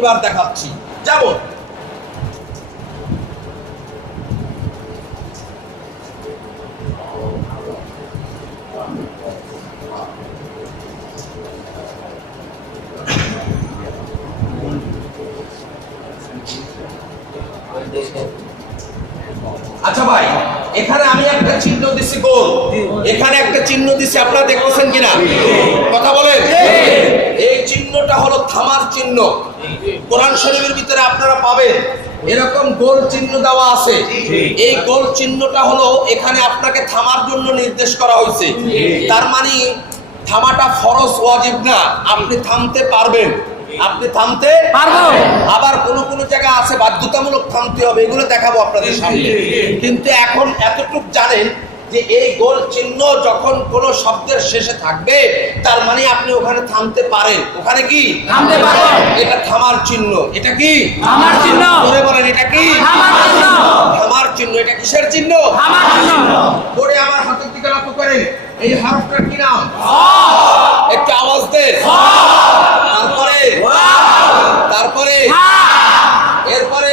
এবার দেখাচ্ছি। যেমন আচ্ছা ভাই, এখানে আমি একটা চিহ্ন দিছি গোল, এখানে একটা চিহ্ন দিছি, আপনারা দেখতেছেন কিনা? কথা বলেন। এই চিহ্নটা হলো থামার চিহ্ন। কোরআন শরীফের ভিতরে আপনারা পাবেন এরকম গোল চিহ্ন দেওয়া আছে। এই গোল চিহ্নটা হলো এখানে আপনাকে থামার জন্য নির্দেশ করা হয়েছে। তার মানে থামাটা ফরজ, ওয়াজিব না। আপনি থামতে পারবেন, আপনি থামতে পারবেন। আবার কোন কোন জায়গা আছে বাধ্যতামূলক থামতে হবে, এগুলো দেখাবো আপনাদের সামনে। কিন্তু এখন এতটুকু জানেন যে এই গোল চিহ্ন যখন কোন শব্দের শেষে থাকবে তার মানে আপনি ওখানে থামতে পারেন। ওখানে কি থামতে পারেন, এটা থামার চিহ্ন। এটা কি থামার চিহ্ন? ধরে বলেন, এটা কি থামার চিহ্ন? থামার চিহ্ন। এটা কিসের চিহ্ন? থামার চিহ্ন। পরে আমার হাতের দিকে লক্ষ্য করেন, এই হরফটার কি নাম? একটু আওয়াজ দেন। তারপরে তারপরে এরপরে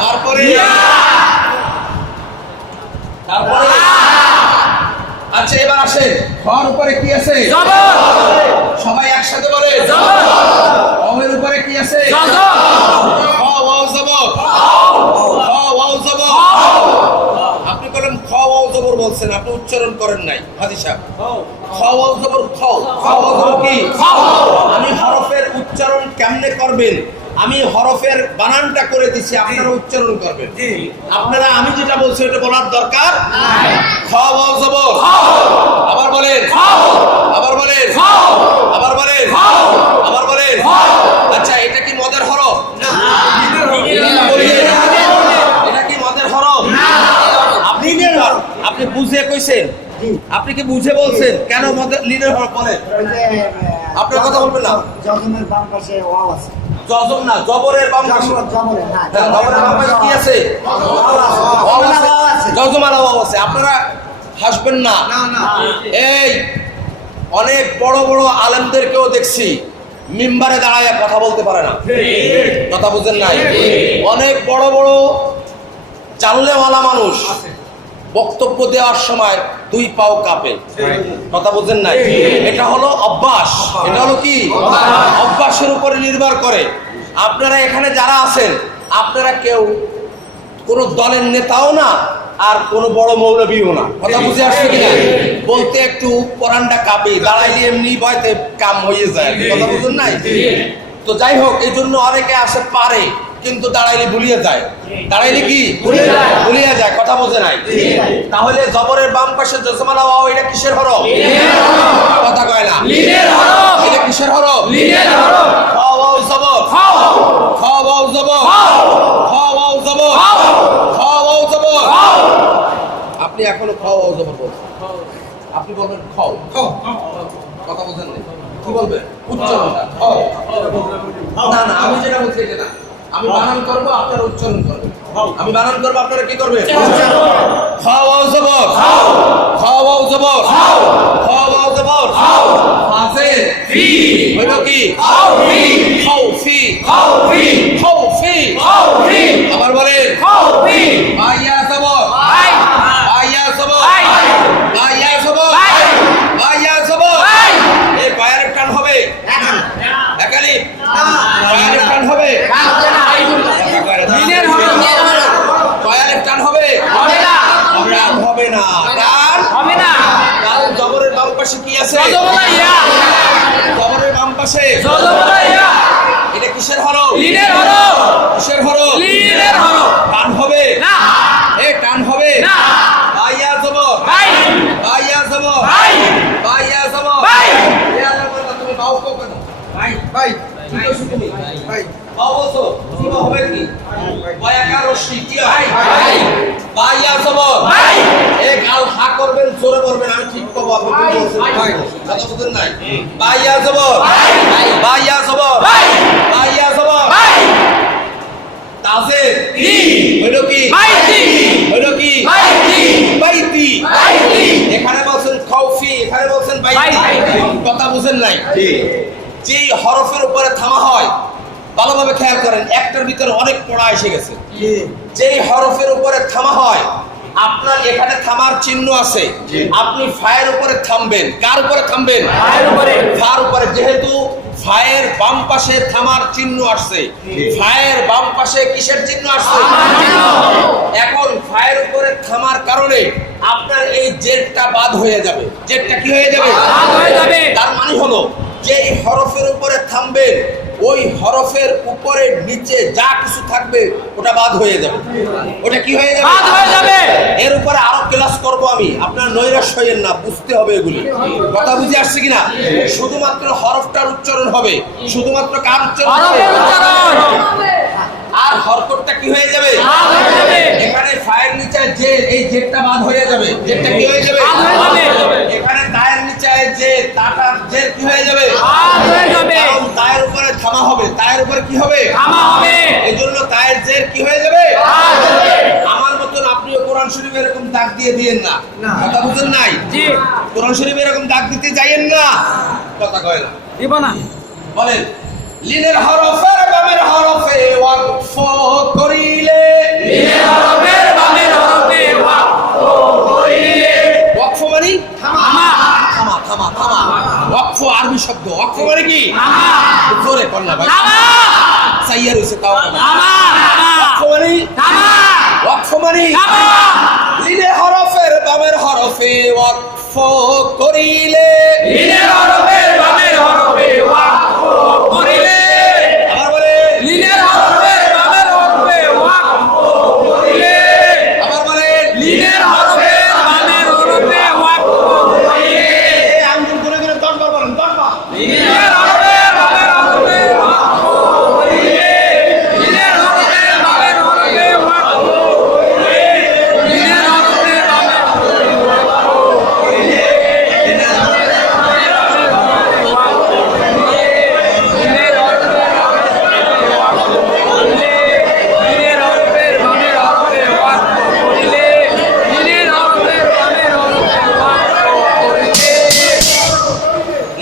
তারপরে তারপরে আচ্ছা, এবার আসেন, খর উপরে কি আছে? সবাই একসাথে বলে। অমের উপরে কি আছে? আপনি বলেন খ ওয়াও জবর বলছেন, আপনি উচ্চারণ করেন নাই। হাজি সাহেব, খ ওয়াও জবর খ, খ ওয়াও জবর কি? আমি হরফের উচ্চারণ কেমনে করবেন, আমি হরফের বানানটা করে দিছি, আপনারা উচ্চারণ করবেন। আপনারা আমি যেটা বলছি এটা বলার দরকার নাই। খ ওয়াও জবর, আবার বলেন, আবার বলেন, আবার বলেন, আবার বলেন। আচ্ছা, এটা কি মদের হরফ? না। এটা কি মদের হরফ? না। আপনি বুঝে কইছেন, আপনি কি বুঝে বলছেন? কেন মদের লিনের হরফ বলেন? আপনার কথা বলবেন না। জজমের বাম পাশে ওয়াও আছে। জজম না, জবরের বাম পাশে। জবরের না, জবরের বাম পাশে কি আছে? ওয়াও আছে, জজম আর ওয়াও আছে। আপনারা হাসবেন না। এই অনেক বড় বড় আলেমদেরকেও দেখছি মিম্বারে দাঁড়ায় কথা বলতে পারে না। কথা বুঝেন নাই? অনেক বড় বড় জানলেওয়ালা মানুষ বক্তব্য দেওয়ার সময় দুই পাও কাঁপে। কথা বুঝেন নাই? এটা হলো অভ্যাস। এটা হলো কি? অভ্যাসের উপরে নির্ভর করে। আপনারা এখানে যারা আছেন, আপনারা কেউ কোনো দলের নেতাও না, আর কোনো বড় মৌলবীও না। কথা বুঝে আসছে কিনা? বলতে একটু কোরআনটা কাঁপে, দাঁড়াইলে এমনি ভয়তে কাম হয়ে যায়। কথা বুঝেন নাই? তো যাই হোক, এই জন্য অনেকে আসে পারে, কিন্তু দাঁড়াইলে ভুলিয়ে যায়। দাঁড়াইলে কি ভুলিয়ে যায়। কথা বোঝে নাই? তাহলে জবরের বাম পাশে জজমালা ওয়াও, এটা কিসের হরফ? কথা কয় না। এটা কিসের হরফ? খ ওয়াও জবর, খ ওয়াও জবর, খ ওয়াও জবর, খ ওয়াও জবর। আপনি এখনো খ ওয়াও জবর বলছেন, আপনি বলবেন খ। কথা বোঝেন না, কি বলবেন? উচ্চারণটা না না, আমি যেটা বলছি এটা না। আমি বানান করব, আপনারা উচ্চারণ করবেন। আমি বানান করব, আপনারা কি করবেন? খ ওয়াও জবর, খ ওয়াও জবর, খ ওয়াও জবর, ফাজে ফি হলো কি? খাউফি, খাউফি, খাউফি, খাউফি, খাউফি। আবার বলেন খাউফি। আইয়া জবর, আই, আইয়া জবর, আই, আইয়া জবর, আই, আইয়া জবর। এই বায়ার টান হবে একালি, বায়ার টান হবে, লিনের হবে, বায়ার টান হবে, হবে না, টান হবে না, টান হবে না। কারণ জবরের বাম পাশে কি আছে? জবরের বাম পাশে এটা কিসের হরফ? লিনের হরফ। কিসের হরফ? লিনের হরফ। টান হবে না, এ টান হবে না। বাইয়া জবর, বাই, বাইয়া জবর, বাই, বাইয়া জবর, বাই। এ আল্লাহ বলে তুমি বাউ কো কেন? বাই, বাই, কি কইছো তুমি? বাই, বাউ বলছো, তুমি হবে কি? বায়াকার রশি কি হয়? বাই, বাইয়া জবর, বাই। এ গাল হা করবেন, জোরে করবেন, আমি ঠিক কব। আপনি কি বলছেন? বাই, কথা বুঝেন নাই? বাইয়া জবর, বাই, বাইয়া জবর, বাই, বাইয়া জবর, বাই। তাজে তি হলো কি? বাইতি, হলো কি? বাইতি, বাইতি, বাইতি। এখানে বলছেন খাউফি, এখানে বলছেন বাইতি। কথা বুঝেন নাই? জি। যে হরফের উপরে থামা হয় ভালোভাবে খেয়াল করেন, একটার ভিতরে অনেক পড়া এসে গেছে। যেই হরফের উপরে থামা হয়, আপনার এখানে থামার চিহ্ন আছে, আপনি ফায়ের উপরে থামবেন। কার উপরে থামবেন? ফার উপরে। যেহেতু ফায়ের বাম পাশে থামার চিহ্ন আসছে, ফায়ের বাম পাশে কিসের চিহ্ন আসছে? এখন ফায়ের উপরে থামার কারণে আপনার এই জেরটা বাদ হয়ে যাবে। জেরটা কি হয়ে যাবে? তার মানে হলো যেই হরফের উপরে থামবেন, ওই হরফের উপরে নিচে যা কিছু থাকবে ওটা বাদ হয়ে যাবে। ওটা কি হয়ে যাবে? বাদ হয়ে যাবে। এর উপরে আরো ক্লাস করব আমি, আপনার নৈরাশ্য হইয়েন না, বুঝতে হবে এগুলি। কথা বুঝে আসছে কিনা? শুধুমাত্র হরফটার উচ্চারণ হবে, শুধুমাত্র কার উচ্চারণ হবে? আর হরকতটা কি হয়ে যাবে? এখানে ফায়ের নিচে যে এই জেরটা বাদ হয়ে যাবে। জেরটা কি হয়ে যাবে? এখানে তায়ের নিচে যে তাটার জের কি হয়ে যাবে? কারণ তায়ের উপরে থামা হবে। তায়ের উপরে কি হবে? থামা হবে। এজন্য তায়ের জের কি হয়ে যাবে? আমার মতন আপনিও কোরআন শরীফে এরকম দাগ দিয়ে দিয়েন না। কথা বুঝেন নাই? জি। কোরআন শরীফে এরকম দাগ দিতে যাইয়েন না। কথা কয় না, দিব না। বলেন, লিনের হরফের বামের হরফে ওয়াকফ করিলে, লিনের হরফের বামের হরফে ওয়াকফ করিলে। ওয়াকফ মানে থামা, থামা, থামা, থামা। ওয়াকফ আরবি শব্দ। ওয়াকফ মানে কি? থামা। জোরে কর না ভাই। থামা। সাইয়ার হইছে তাও থামা। ওয়াকফ মানে থামা। ওয়াকফ মানে থামা। লিনের হরফের বামের হরফে ওয়াকফ করিলে, লিনের হরফের বামের হরফে ওয়াকফ করিলে। আবার বলে, লিনের হরফের বামের হরফে ওয়াকফ করিলে। আবার বলে, লিনের হরফের বামের হরফে ওয়াকফ করিলে। এই আঙ্গুল করে করে 10 বার বলেন, 10 বার। লিনের হরফের বামের হরফে ওয়াকফ করিলে, লিনের হরফের বামের হরফে ওয়াকফ করিলে, লিনের হরফের বামের হরফে ওয়াকফ করিলে, লিনের হরফের বামের হরফে ওয়াকফ করিলে, লিনের হরফের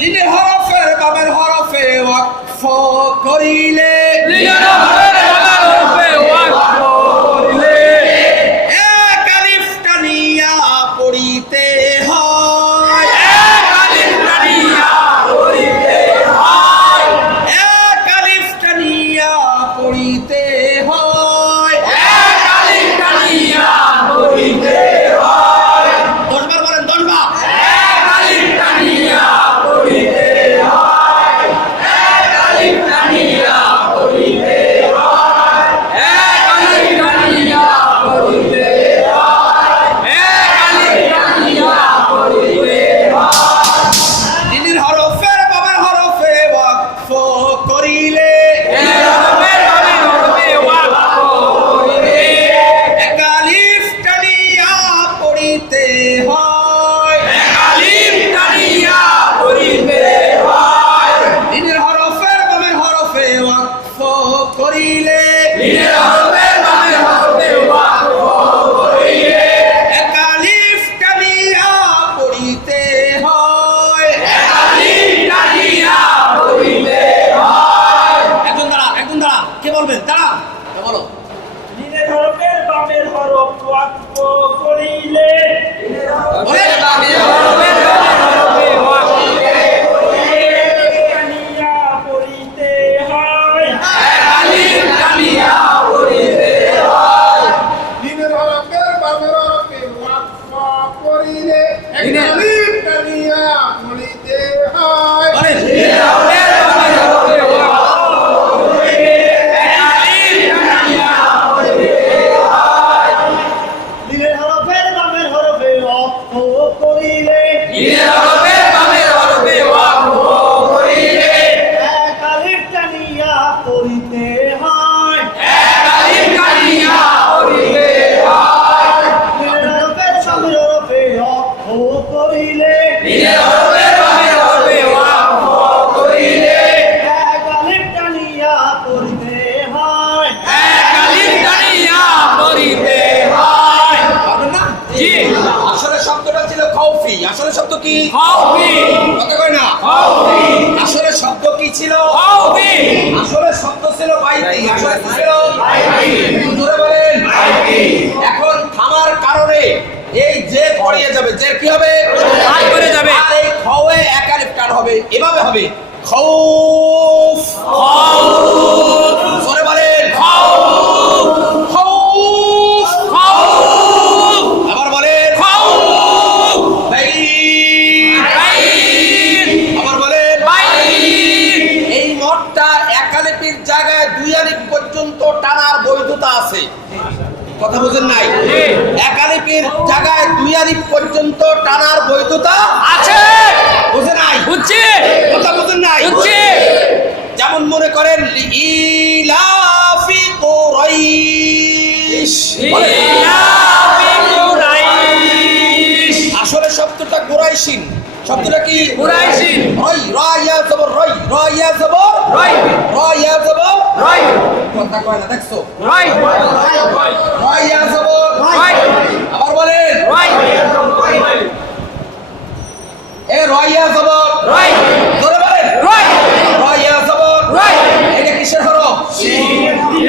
লিনের হরফের বামের হরফে ওয়াকফ করিলে, লিনের হরফের বামের হরফে ওয়াকফ করিলে। এক আলিফ টানিয়া পড়িতে হয়, এক আলিফ টানিয়া পড়িতে হয়, এক আলিফ টানিয়া পড়িতে হয়, এক আলিফ টানিয়া পড়িতে হয়। 10 বার বলেন, 10 বার। এক আলিফ টানিয়া পড়িতে হয়, এক আলিফ টানিয়া পড়িতে হয়, এক আলিফ টানিয়া পড়িতে হয়, এক আলিফ টানিয়া পড়িতে হয়। লিনের হরফের বামের হরফে ওয়াকফ করিলে, লিনের হরফের বামের হরফে ওয়াকফ করিলে। এক আলিফ টানিয়া পড়িতে হয়, এক আলিফ টানিয়া পড়িতে হয়। লিনের হরফের বামের হরফে ওয়াকফ করিলে, লিনের হরফের বামের হরফে ওয়াকফ করিলে। এক আলিফ টানিয়া পড়িতে হয়, এক আলিফ টানিয়া পড়িতে হয়। একজন দাঁড়া, একজন দাঁড়া। কে বলবেন? দাঁড়া, বলো। লিনের হরফের বামের হরফ ওয়াকফ করিলে, লিনের হরফের বামের হরফে ওয়াকফ করিলে, টানিয়া পড়িতে হয়, এক আলিফ টানিয়া পড়িতে হয়। লিনের হরফের বামের হরফে ওয়াকফ করিলে, এক আলিফ টানিয়া পড়িতে হয়। বলেন, লিনের হরফের বামের হরফে ওয়াকফ করিলে, এক আলিফ টানিয়া পড়িতে হয়। লিনের হরফের বামের হরফে ওয়াকফ করিলে, লিনের হরফের বামের হরফে ওয়াকফ করিলে, এক আলিফ টানিয়া পড়িতে হয়, এক আলিফ টানিয়া পড়িতে হয়। লিনের হরফের বামের হরফে ওয়াকফ করিলে, লিনের হরফের বামের হরফে ওয়াকফ করিলে, এক আলিফ টানিয়া পড়িতে হয়। এক আলিফ টানিয়া পড়িতে হয়। পারবেন না? জি। আসলে শব্দটা ছিল খাউফি। আসলে শব্দ কি? খাউফি, কথা কয় না। খাউফি, আসলে শব্দ কি ছিল? খাউফি, আসলে শব্দ ছিল খাউফ, জোরে বলেন খাউফ, আবার বলেন বাইত, আবার বলেন এই মতটা এক আলিফের জায়গায় দুই আলিফ পর্যন্ত টানার বৈধতা আছে। কথা বুঝেন নাই? এক আলিফের জায়গায় দুই আলিফ পর্যন্ত টানার বৈধতা আছে। বুঝে নাই? বুঝছি। কথা বুঝেন নাই? বুঝছি। যেমন মনে করেন ইলাফি কুরাইশ, ইলাফি কুরাইশ। আসলে শব্দটা কুরাইশিন। শব্দটা কি? কুরাইশিন। রই, রা ইয়া জবর রই, রা ইয়া জবর রাই, রা ইয়া জবর রাই, কথা কয় না, দেখছো? রাই, রা ইয়া জবর রাই, আবার বলেন রাই, এ রা ইয়া জবর রাই, জোরে বলেন রাই, রা ইয়া জবর রাই। এটা কিসের হরফ?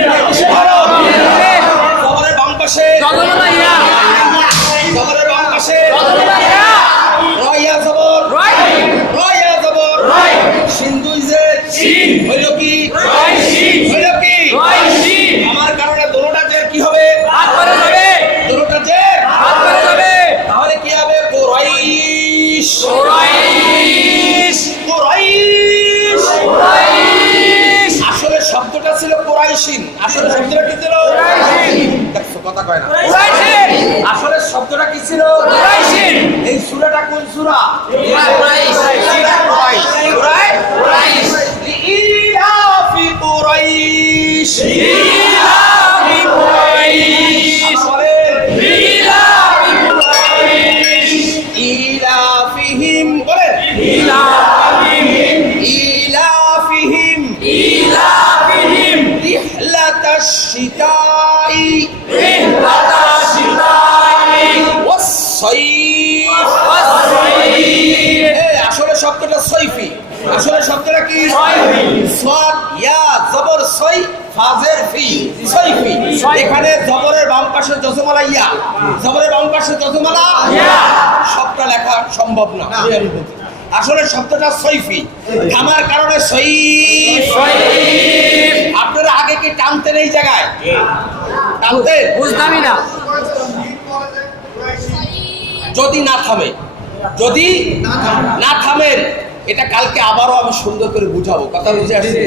এটা কিসের হরফ? জবরের বাম পাশে, জগন্নাথ ইয়া, জবরের বাম পাশে জগন্নাথ ইয়া, রা ইয়া জবর রাই, রা ইয়া জবর রাই, সিন্ধুই যে শিন, হইল কি? রাই, শিন, হইল কি? রাই, শিন। আমার কারণে দোনোটা জের কি হবে? হাত করে যাবে, দোনোটা জের হাত করে যাবে। তাহলে কি হবে? কুরাইশ, কুরাইশ, কুরাইশ। কুরাইশ। আসলে শব্দটা ছিল কুরাইশিন। আসলে শব্দটা কি ছিল? কুরাইশিন। দেখছো, কথা কয় না। কুরাইশিন, আসলে শব্দটা কি ছিল? কুরাইশিন। এই সূরাটা কোন সূরা? কুরাইশ, সূরা কুরাইশ। কুরাইশ। ইলাফি কুরাইশ, ইলাফি কুরাইশ, বলেন ইলাফি কুরাইশ, ইলাফিহিম, বলেন ইলাফিহিম, ইলাফিহিম ইলাফিহিম, রিহলাতাশ শিতাই রিহলাতাশ শিতাই ওয়াস-সাইফ। ওয়াস-সাইফ। আসলে শব্দটা সৈফি। আসলে শব্দটা কি? সৈফি। সাদ ইয়া জবর সই, ফাজের ফি, সৈফি। এখানে জবরের বাম পাশে জজমালা ইয়া, জবরের বাম পাশে জজমালা ইয়া। সবটা লেখা সম্ভব না। আসলে শব্দটা সৈফি, থামার কারণে সৈফ। সৈফ। আপনারা আগে কি টানতেন এই জায়গায়? টানতেন? বুঝতামই না। যদি না থামে, যদি না থামেন, এটা কালকে আবারও আমি সুন্দর করে বুঝাবো। কথা বুঝে আসছে?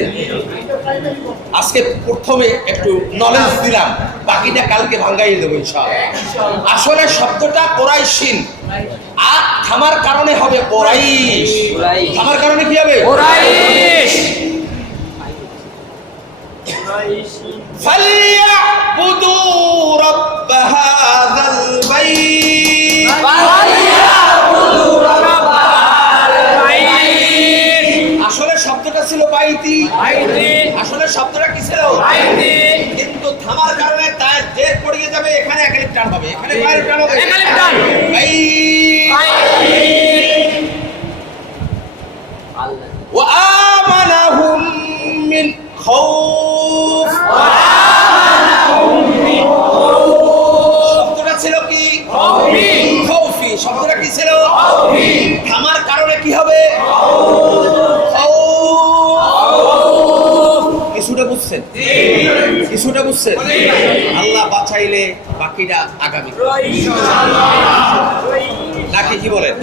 আজকে প্রথমে একটু নলেজ দিলাম, বাকিটা কালকে ভাঙ্গাই দেবো ইনশাআল্লাহ। আসলে শব্দটা কুরাইশিন, আর থামার কারণে হবে কুরাইশ। থামার কারণে কি হবে? কুরাইশ। ফালইয়াবুদু রাব্ব হাযাল বাইত, ফালইয়াবুদু রাব্বাল বাইত। আসলে শব্দটা ছিল বাইতি। বাইতি, আসলে শব্দটা কি ছিল? বাইতি। কিন্তু থামার কারণে তার জের পড়িয়ে যাবে, এখানে এক আলিফ টান হবে, এখানে কয় আলিফ টান হবে? এক আলিফ টান। বাইত। বাইত। ওয়া আমানাহুম মিন খাউফ, শব্দটা ছিল কি? খাউফি। খাউফি। শব্দটা কি ছিল? খাউফি। থামার কারণে কি হবে? কিছুটা বুঝছেন? কিছুটা বুঝছেন? আল্লাহ বাঁচাইলে বাকিটা আগামী, নাকি কি বলেন?